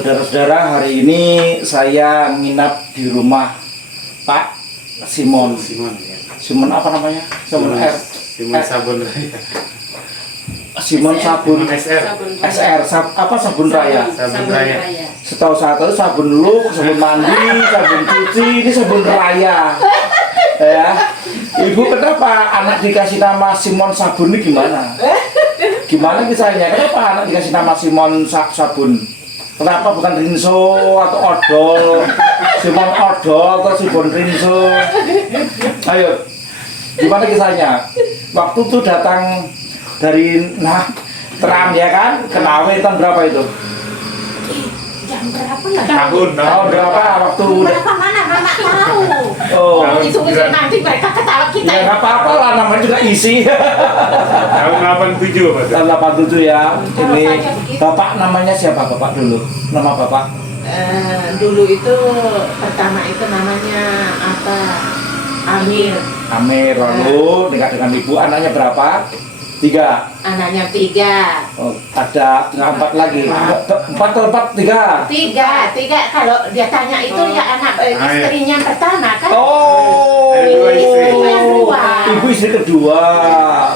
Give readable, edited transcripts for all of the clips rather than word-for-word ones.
Saudara-saudara, hari ini saya nginap di rumah Pak Simon. Simon apa namanya? Simon Sabun Raya. Simon Sabun SR. Apa Sabun Raya? Sabun Raya. Setahu saya itu sabun look, sabun mandi, sabun cuci, ini sabun raya. Ya. Ibu, kenapa anak dikasih nama Simon Sabun ini gimana? Gimana kisahnya? Kenapa anak dikasih nama Simon Sabun? Kenapa bukan Rinso atau Odol? Simon Odol atau Simon Rinso? Ayo, gimana kisahnya? Waktu itu datang dari Trump ya kan? Kenawe tahun berapa itu? Jam berapa ya? Tahun berapa waktu? Berapa mana mama tahu? Oh, Itu nanti mereka ketawa kita. ya nggak apa-apa lah, namanya juga isi. Tahun 87 Pak. Tahun 87 ya. Kalau Ini saja begitu. bapak namanya siapa bapak dulu? Nama bapak? Dulu itu pertama itu namanya apa? Amir. Amir. Lalu nikah dengan ibu, anaknya berapa? 3. Anaknya 3. Oh, ada 4 lagi. 4 atau 4? 3. 3 kalau dia tanya itu ya anak istrinya yang pertama kan? Oh, Ibu yang kedua. Ibu istri kedua.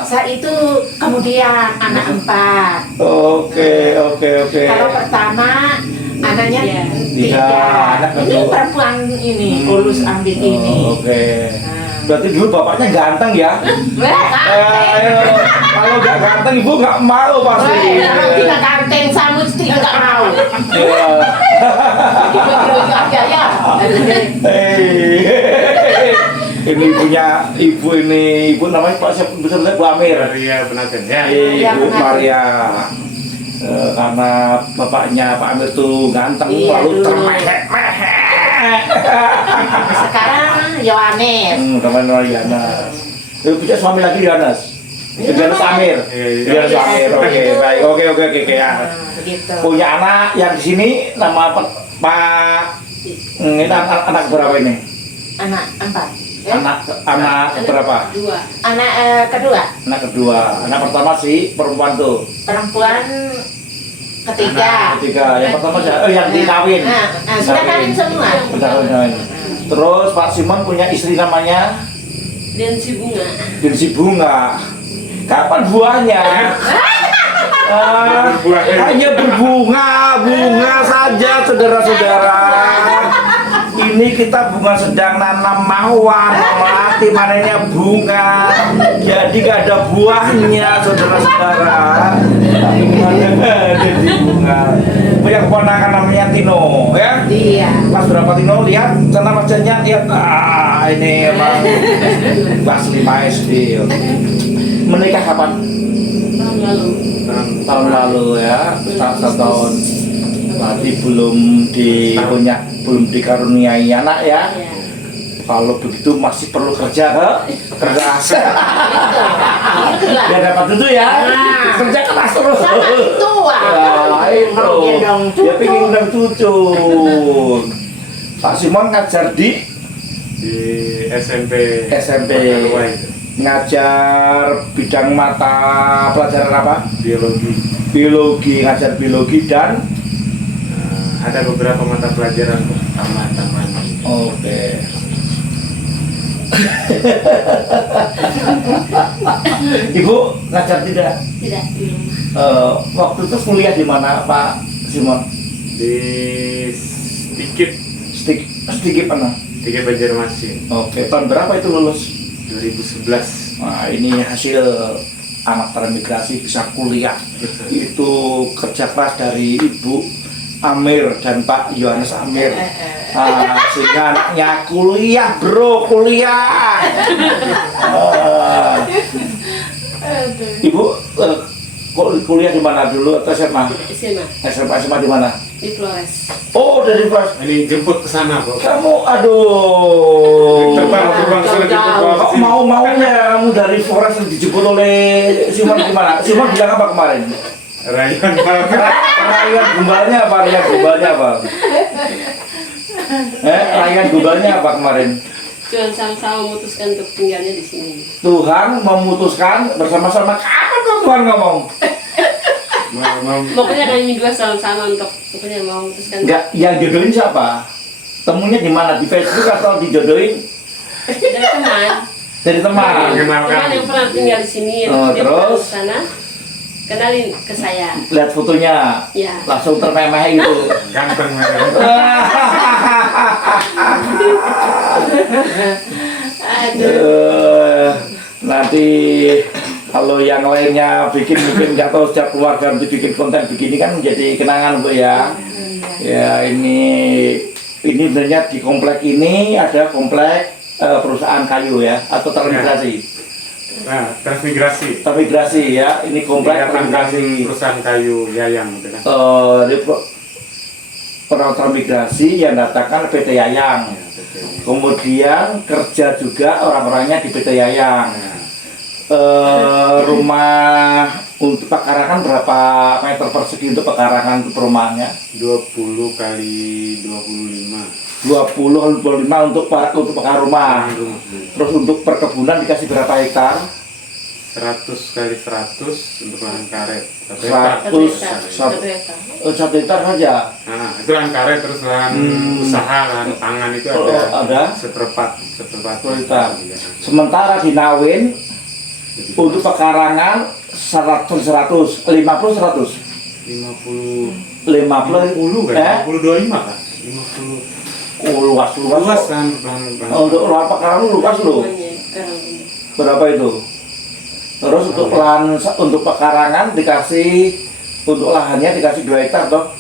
Saat itu kemudian anak 4. Oke. Kalau pertama anaknya 3. Tiga, anak Ini kedua. perempuan ini urus ambil ini. Oh, oke. Berarti dulu bapaknya ganteng ya? Ganteng. Kalau nggak ganteng ibu nggak mau pasti. Kalau tidak ganteng sama mesti nggak mau. Iya. Gitu aja ya. Ini punya ibu ini, ibu namanya Pak siapa? Besar Bu Amir. Maria Penaten ya. Ibu Maria. Karena bapaknya Pak Amir tuh ganteng, Iya, lalu dulu. termehek-mehek. Sekarang Yohanes. Teman Yohanes. Punya suami lagi Yohanes. Yohanes Amir. Iya. Yohanes Amir. Oke, baik. Oke ya. Begitu. Punya anak yang di sini nama Pak. Ini anak berapa ini? Anak 4. Anak berapa? 2. Anak kedua. Anak kedua. Anak pertama si perempuan tuh. Perempuan ketiga. Ketiga. Yang pertama yang dikawin. Sudah kawin semua. Sudah kawin. Terus Pak Simon punya istri namanya Densi Bunga. Densi Bunga. Kapan buahnya? Hanya bunga saja, saudara-saudara. Ini kita bunga sedang nanam mawar, melatih panennya bunga. Jadi gak ada buahnya, saudara-saudara. Densi Bunga. Punya keponakan namanya Tino, ya? Iya. Pas berapa Tino, lihat sana wajahnya, lihat. Ini emang kelas 5 SD. Menikah kapan? Tahun lalu. Tahun lalu ya, satu tahun. Berarti belum dikaruniai anak ya. Iya. Kalau begitu masih perlu kerja keras. Itulah. Biar dapat itu ya. Nah. Kerja keras terus. Sama itu Itu. mau gendong cucu. Dia pengen gendong cucu. Pak Simon ngajar di SMP. Purwakarta itu. Ngajar bidang mata pelajaran apa? Biologi. Ngajar biologi dan Ada beberapa mata pelajaran taman-taman. oke. Ibu ngajar tidak? Tidak. Waktu itu kuliah di mana Pak Simon? Di Sedikit mana? Tiga Banjarmasin. Oke, tahun berapa itu lulus? 2011. Nah, ini hasil anak transmigrasi bisa kuliah. Itu kerja keras dari Ibu Amir dan Pak Yohanes Amir. Sehingga anaknya kuliah, bro, kuliah. Ibu kuliah di mana dulu atau SMA? SMA di mana? Di Flores. Oh, dari Flores. Ini jemput ke sana, Pak. Kamu, aduh. Terbang sudah jemput. Kok mau-maunya kamu dari Flores dijemput oleh Simon gimana? Simon bilang apa kemarin? Rayuan Pak. Rayuan gombalnya apa? Rayuan gombalnya apa kemarin? Tuhan sama-sama memutuskan untuk tinggalnya di sini. Tuhan memutuskan bersama-sama. Kapan tuh Tuhan ngomong? Pokoknya kami dua sama-sama untuk pokoknya mau memutuskan. Enggak, yang jodohin siapa? Temunya di mana? Di Facebook atau dijodohin Dari teman. dari teman? Teman yang pernah tinggal di sini, Oh, dia terus? ke sana, kenalin ke saya. Lihat fotonya, Ya. langsung termemeh gitu. Ganteng. Nanti kalau yang lainnya bikin nggak tahu setiap keluarga nanti bikin konten begini kan menjadi kenangan Bu ya. Ya ini sebenarnya di komplek ini ada komplek perusahaan kayu ya atau transmigrasi. Nah, transmigrasi. Transmigrasi ya, ini komplek Kelihatan transmigrasi. perusahaan kayu Yayang gitu kan. Ini orang transmigrasi yang datangkan PT Yayang. Ya, betul. Kemudian kerja juga orang-orangnya di PT Yayang. Nah, Rumah untuk pekarangan berapa meter persegi untuk pekarangan untuk perumahannya? 20 kali 25. 25 untuk pekarangan rumah. Rumah. Terus untuk perkebunan dikasih berapa hektar? 100 kali 100 untuk lahan karet. 1 Satu hektar. Satu hektar. 1 hektar saja. Nah, itu lahan karet terus lahan usaha, lahan pangan itu Ada seperempat 1 hektar. Sementara di Nawin untuk pekarangan 100, 50, 100. 50 50 kan? 50 25 kan? 50 luas luas kan untuk lahan pekarangan luas loh. Semuanya, sekarang ini. Berapa itu? Terus untuk lahan untuk pekarangan dikasih untuk lahannya dikasih 2 hektar toh?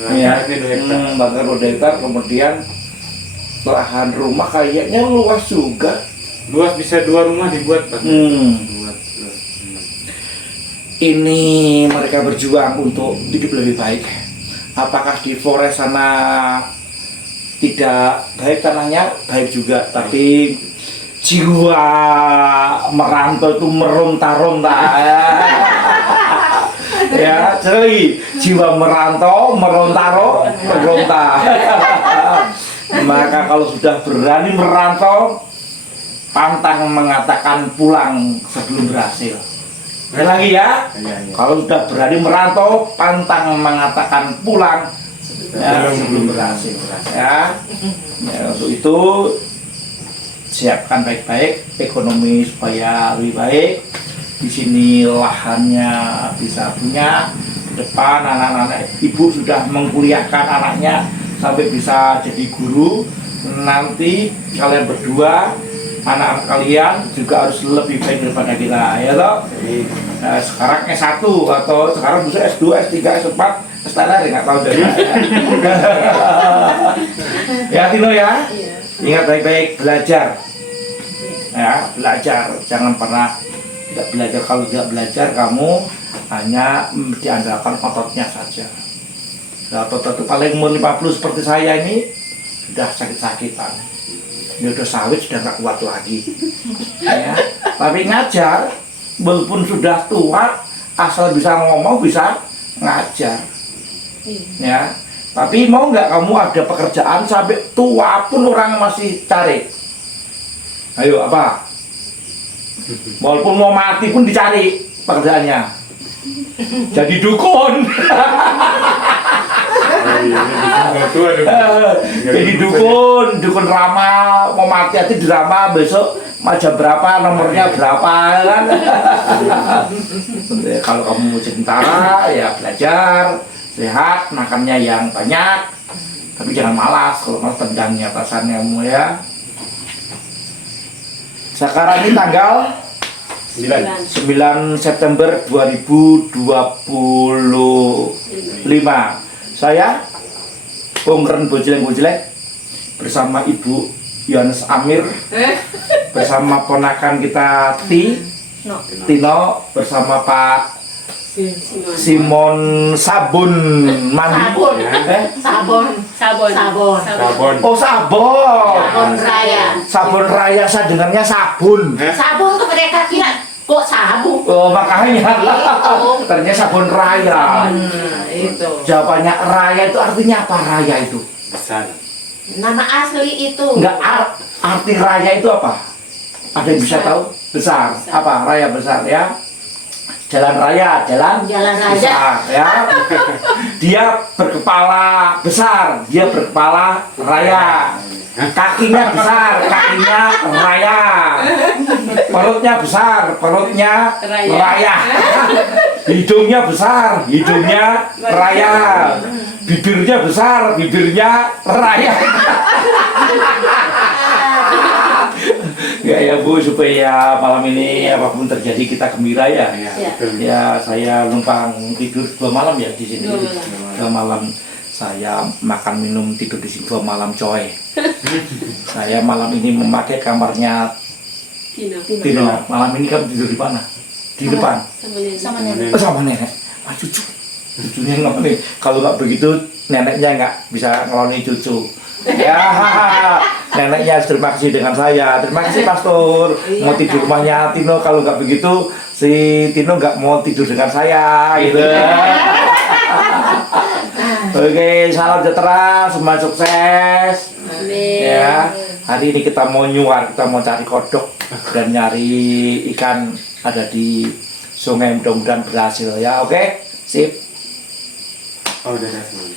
lahan karetnya 2 hektar. Bahkan 2 hektar, kemudian lahan rumah kayaknya luas juga. Luas bisa 2 rumah dibuat Pak. Luas. Ini mereka berjuang untuk hidup lebih baik. Apakah di Flores sana tidak baik tanahnya? Baik juga, tapi jiwa merantau itu meronta-ronta. Ya, jadi jiwa merantau, meronta-ronta. Maka kalau sudah berani merantau, pantang mengatakan pulang sebelum berhasil. Sekali lagi ya, Iya. kalau sudah berani merantau, pantang mengatakan pulang sebelum berhasil. Ya, untuk itu siapkan baik-baik ekonomi supaya lebih baik. Di sini lahannya bisa punya. Ke depan anak-anak ibu sudah mengkuliahkan anaknya sampai bisa jadi guru. Nanti kalian berdua, anak-anak kalian juga harus lebih baik daripada kita, ya toh? Nah, sekarang S1 atau sekarang bisa S2, S3, S4, S3 nggak tahu dari mana. Ya Tino ya, Iya. ingat baik-baik, belajar. Ya, belajar, jangan pernah tidak belajar. Kalau tidak belajar kamu hanya diandalkan ototnya saja. Nah, otot itu paling umur 50 seperti saya ini sudah sakit-sakitan. Ini udah sawit sudah nggak kuat lagi. Ya. Tapi ngajar, walaupun sudah tua, asal bisa ngomong bisa ngajar. Ya. Tapi mau nggak kamu ada pekerjaan sampai tua pun orang masih cari? Ayo apa? Walaupun mau mati pun dicari pekerjaannya. Jadi dukun. Jadi dukun ramal, mau mati hati drama besok jam berapa, nomornya berapa kan. Kalau kamu mau jadi tentara ya belajar, sehat, makannya yang banyak, tapi jangan malas. Kalau malas tendangnya atasannya kamu ya. Sekarang ini tanggal 9 September 2025. Saya Pongren Bojolek bersama Ibu Yohanes Amir, bersama ponakan kita Tino, bersama Pak Simon Sabun Mandi. Sabun. Oh sabun. Raya. Sabun raya, saya dengarnya sabun. Sabun tuh mereka kira kok sabun. Oh makanya ternyata sabun raya. Itu. Jawabannya raya itu artinya apa? Raya itu Besar. Nama asli itu. enggak arti raya itu apa? Ada yang bisa tahu? Besar. Apa? Raya besar ya. jalan raya, jalan raya. besar, ya. Dia berkepala besar, dia berkepala raya. Kakinya besar, kakinya raya. Perutnya besar, perutnya raya. Hidungnya besar, hidungnya raya. Bibirnya besar, bibirnya raya. Ya Bu, supaya malam ini apapun terjadi kita gembira ya. Ya, Ya. betul. Ya, saya numpang tidur 2 malam ya di sini. 2 malam. 2 malam saya makan minum tidur di sini 2 malam coy. Saya malam ini memakai kamarnya Tino. Tino. Malam ini kamu tidur di mana? Di depan. Sama Nenek. Sama nenek. Oh, sama nenek. Ah, cucu. Cucunya nggak nih. Kalau nggak begitu neneknya nggak bisa ngeloni cucu. Ya, neneknya harus terima kasih dengan saya. Terima kasih Pastor. Mau tidur rumahnya Tino. Kalau nggak begitu si Tino nggak mau tidur dengan saya gitu. Oke, salam sejahtera, semua sukses. Amin. Ya, hari ini kita mau nyuar, kita mau cari kodok dan nyari ikan ada di sungai, mudah-mudahan berhasil ya. Oke, sip. Oh, udah semuanya.